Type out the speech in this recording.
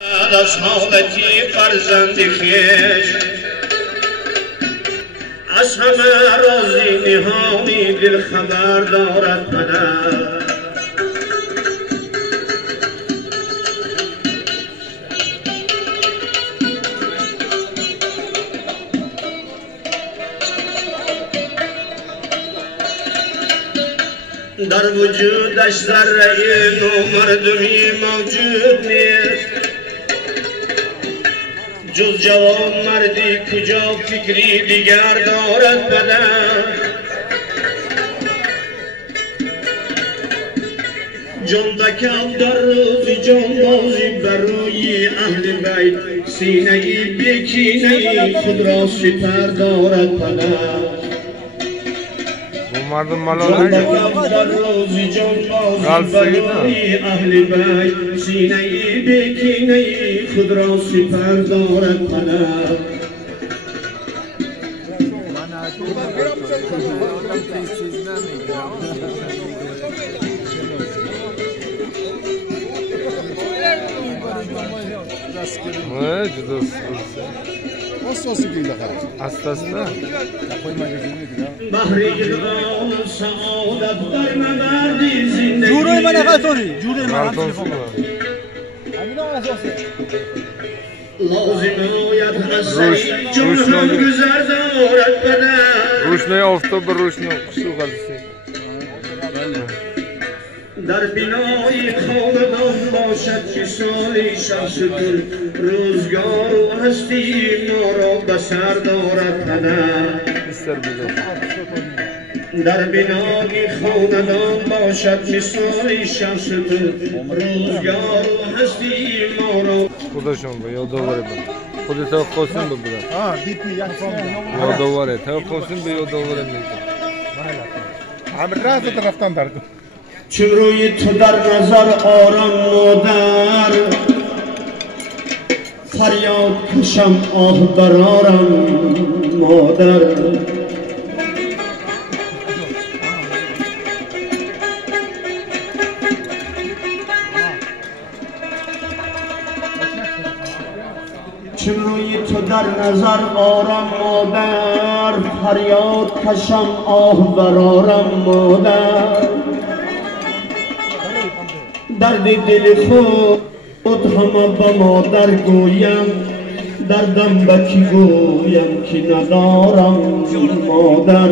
از حالتی فرزند خویش از همه راضی نهانی دل خبر دارد پدر. در وجودش ذره نامردمی موجود نیست، جز جوان مردی کجا فکری دیگر دارد بدن. جان بکم در روز جانبازی برای اهل بیت، سینه بیکینه خود را سپر دارد بدن. مردم ملال در روز جانبازی برای اهل بیت، سینه بیکینه خود را سپر دارد بدن. جوروی من غلطونی جوروی من روشنای آفتاب به روشنای قشو غلطی در بینای خاندان باشد که سالی شمس دل، روزگار و هستی ما را به سر دارد پدر. در بینای خاندان باشد که سالی شمس دل، روزگار و هستی ما را. خودشون به یادآوره بند خودت ها قاسم ببرن یادآوره تا قاسم به یادآوره میگه همه رازت رفتن در دو چون روی تو در نظر آرام مادر، فریاد کشم آه برارم مادر. چون روی تو در نظر آرام مادر، فریاد کشم آه برارم مادر. درد دل خود همه به مادر گویم، دردم به کی گویم که ندارم مادر.